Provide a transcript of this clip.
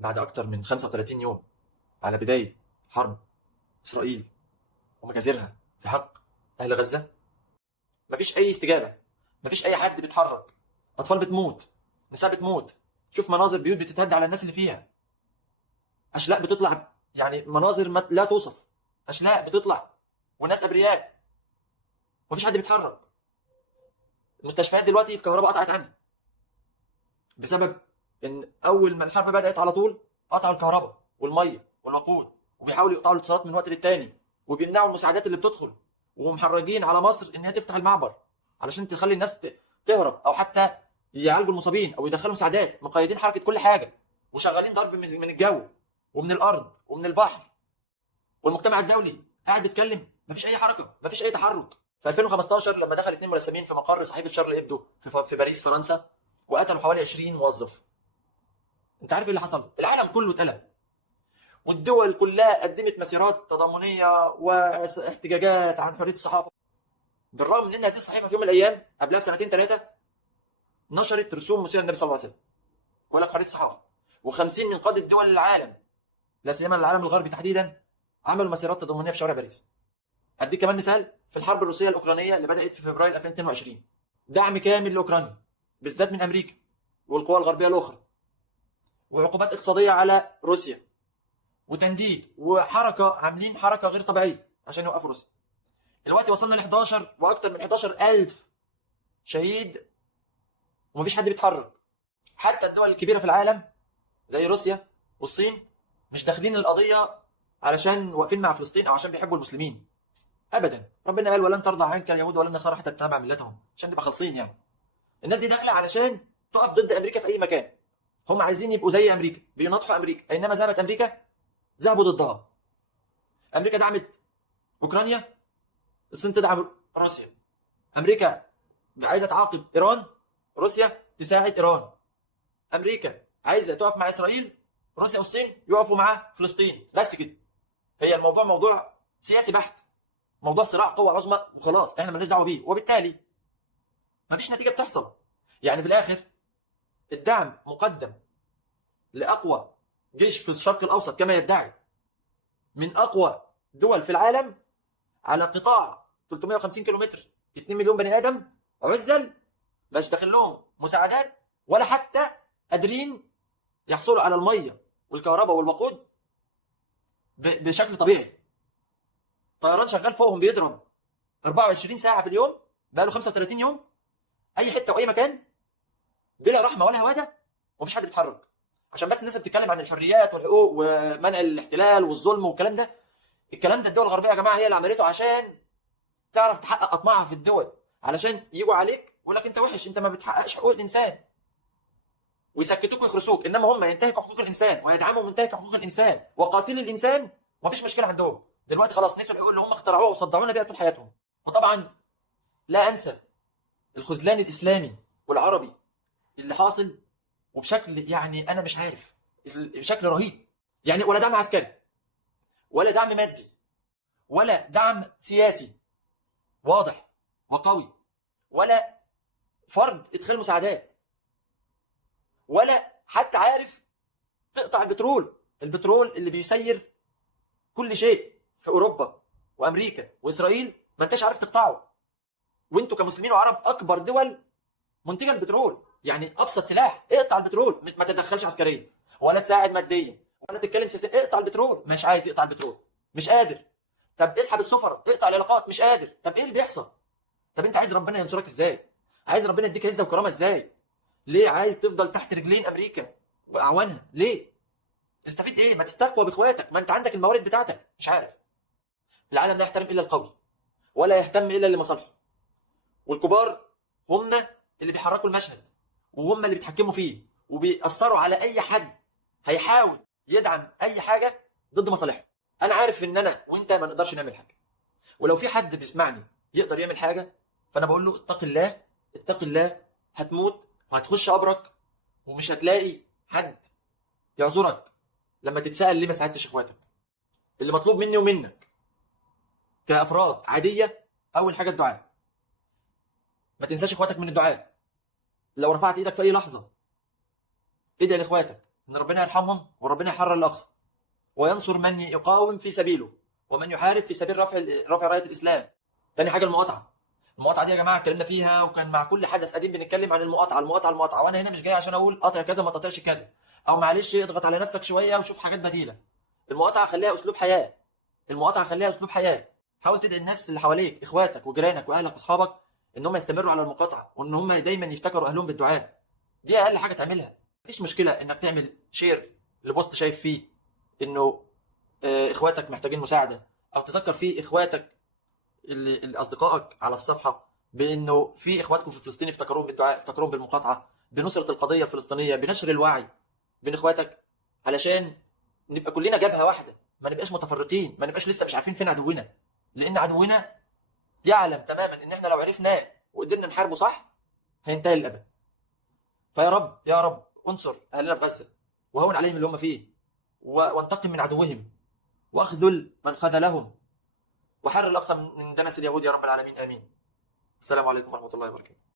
بعد أكتر من 35 يوم على بداية حرب إسرائيل ومجازرها في حق أهل غزة، مفيش أي استجابة، مفيش أي حد بيتحرك. أطفال بتموت، نساء بتموت، شوف مناظر بيوت بتتهد على الناس اللي فيها، أشلاء بتطلع، يعني مناظر لا توصف. أشلاء بتطلع وناس أبرياء، مفيش حد بيتحرك. المستشفيات دلوقتي الكهرباء قطعت عنها بسبب إن أول ما الحرب بدأت على طول قطعوا الكهرباء والمية والوقود، وبيحاولوا يقطعوا الاتصالات من وقت للتاني، وبيمنعوا المساعدات اللي بتدخل، ومحرجين على مصر ان هي تفتح المعبر علشان تخلي الناس تهرب، او حتى يعالجوا المصابين او يدخلوا مساعدات. مقيدين حركه كل حاجه، وشغالين ضرب من الجو ومن الارض ومن البحر. والمجتمع الدولي قاعد بيتكلم، مفيش اي حركه، مفيش اي تحرك. في 2015 لما دخل اثنين ملثمين في مقر صحيفه شارل ابدو في باريس فرنسا، وقتلوا حوالي 20 موظف، انت عارف ايه اللي حصل؟ العالم كله اتقلب، والدول كلها قدمت مسيرات تضامنيه واحتجاجات عن حريه الصحافه. بالرغم من ان هذه الصحيفه في يوم من الايام قبلها بسنتين ثلاثه نشرت رسوم مثيره للنبي صلى الله عليه وسلم ولا حريه الصحافه، و50 من قاده دول العالم لا سيما العالم الغربي تحديدا عملوا مسيرات تضامنيه في شوارع باريس. هديك كمان مثال في الحرب الروسيه الاوكرانيه اللي بدات في فبراير 2022، دعم كامل لاوكرانيا بالذات من امريكا والقوى الغربيه الاخرى، وعقوبات اقتصاديه على روسيا، وتنديد وحركه، عاملين حركه غير طبيعيه عشان يوقفوا روسيا. دلوقتي وصلنا ل 11 واكثر من 11,000 شهيد ومفيش حد بيتحرك. حتى الدول الكبيره في العالم زي روسيا والصين مش داخلين القضيه علشان واقفين مع فلسطين او عشان بيحبوا المسلمين ابدا. ربنا قال ولن ترضى عنك اليهود ولا النصارى حتى تتبع ملتهم، عشان تبقى خالصين يعني. الناس دي داخله علشان تقف ضد امريكا في اي مكان. هم عايزين يبقوا زي امريكا، بيناطحوا امريكا، اينما ذهبت امريكا ذهبوا ضدها. امريكا دعمت اوكرانيا، الصين تدعم روسيا. امريكا عايزه تعاقب ايران، روسيا تساعد ايران. امريكا عايزه تقف مع اسرائيل، روسيا والصين يقفوا مع فلسطين. بس كده، هي الموضوع موضوع سياسي بحت، موضوع صراع قوة عظمى وخلاص، احنا مالناش دعوه بيه، وبالتالي مفيش نتيجه بتحصل. يعني في الاخر الدعم مقدم لاقوى جيش في الشرق الاوسط كما يدعي، من اقوى دول في العالم، على قطاع 350 كيلومتر، 2 مليون بني ادم عزل، مش داخل لهم مساعدات، ولا حتى قادرين يحصلوا على الميه والكهرباء والوقود بشكل طبيعي. طيران شغال فوقهم بيضرب 24 ساعه في اليوم بقاله 35 يوم، اي حته واي مكان، بلا رحمه ولا هواده، ومفيش حد بيتحرك. عشان بس الناس بتتكلم عن الحريات والحقوق ومنع الاحتلال والظلم والكلام ده، الكلام ده الدول الغربيه يا جماعه هي اللي عملته عشان تعرف تحقق اطماعها في الدول، علشان يجوا عليك يقول لك انت وحش، انت ما بتحققش حقوق الانسان، ويسكتوك ويخرسوك. انما هم ينتهكوا حقوق الانسان ويدعموا منتهك حقوق الانسان وقاتل الانسان، ومفيش مشكله عندهم. دلوقتي خلاص نسوا الحقوق اللي هم اخترعوها وصدعونا بيها طول حياتهم. وطبعا لا انسى الخذلان الاسلامي والعربي اللي حاصل، وبشكل يعني انا مش عارف، بشكل رهيب. يعني ولا دعم عسكري، ولا دعم مادي، ولا دعم سياسي واضح وقوي، ولا فرض ادخال مساعدات، ولا حتى عارف تقطع البترول. البترول اللي بيسير كل شيء في اوروبا وامريكا واسرائيل ما انتش عارف تقطعه، وانتوا كمسلمين وعرب اكبر دول منتجه البترول. يعني ابسط سلاح اقطع البترول، ما تتدخلش عسكريا ولا تساعد ماديا ولا تتكلم سياسيا، اقطع البترول. مش عايز يقطع البترول، مش قادر. طب اسحب السفر، اقطع العلاقات، مش قادر. طب ايه اللي بيحصل؟ طب انت عايز ربنا ينصرك ازاي؟ عايز ربنا يديك عزه وكرامه ازاي؟ ليه عايز تفضل تحت رجلين امريكا واعوانها؟ ليه؟ تستفيد ايه؟ ما تستقوى باخواتك، ما انت عندك الموارد بتاعتك. مش عارف. العالم لا يحترم الا القوي، ولا يهتم الا لمصالحه، والكبار هم اللي بيحركوا المشهد، وهم اللي بيتحكموا فيه، وبيأثروا على اي حد هيحاول يدعم اي حاجه ضد مصالحهم. انا عارف ان انا وانت ما نقدرش نعمل حاجه، ولو في حد بيسمعني يقدر يعمل حاجه فانا بقول له اتق الله، اتق الله. هتموت وهتخش قبرك، ومش هتلاقي حد يعذرك لما تتسأل ليه ما ساعدتش اخواتك. اللي مطلوب مني ومنك كافراد عاديه، اول حاجه الدعاء. ما تنساش اخواتك من الدعاء. لو رفعت ايدك في اي لحظه ادعي لاخواتك ان ربنا يرحمهم وربنا يحرر الاقصى وينصر من يقاوم في سبيله ومن يحارب في سبيل رفع رايه الاسلام. تاني حاجه المقاطعه. المقاطعه دي يا جماعه اتكلمنا فيها، وكان مع كل حدث قديم بنتكلم عن المقاطعه، وانا هنا مش جاي عشان اقول قاطع كذا ما تقطعش كذا، او معلش اضغط على نفسك شويه وشوف حاجات بديله. المقاطعه خليها اسلوب حياه. المقاطعه خليها اسلوب حياه. حاول تدعي الناس اللي حواليك، اخواتك وجيرانك واهلك واصحابك، ان هم يستمروا على المقاطعه، وان هم دايما يفتكروا اهلهم بالدعاء. دي اقل حاجه تعملها. مفيش مشكله انك تعمل شير لبوست شايف فيه انه اخواتك محتاجين مساعده، او تذكر فيه اخواتك اللي اصدقائك على الصفحه بانه في اخواتكم في فلسطين افتكروهم بالدعاء، افتكروهم بالمقاطعه، بنصره القضيه الفلسطينيه، بنشر الوعي بين اخواتك، علشان نبقى كلنا جبهه واحده، ما نبقاش متفرقين، ما نبقاش لسه مش عارفين فين عدونا، لان عدونا يعلم تماما ان احنا لو عرفناه وقدرنا نحاربه صح هينتهي للابد. فيا رب يا رب انصر اهلنا في غزه، وهون عليهم اللي هم فيه، وانتقم من عدوهم، واخذل من خذلهم، وحرر الاقصى من دنس اليهود يا رب العالمين، امين. السلام عليكم ورحمه الله وبركاته.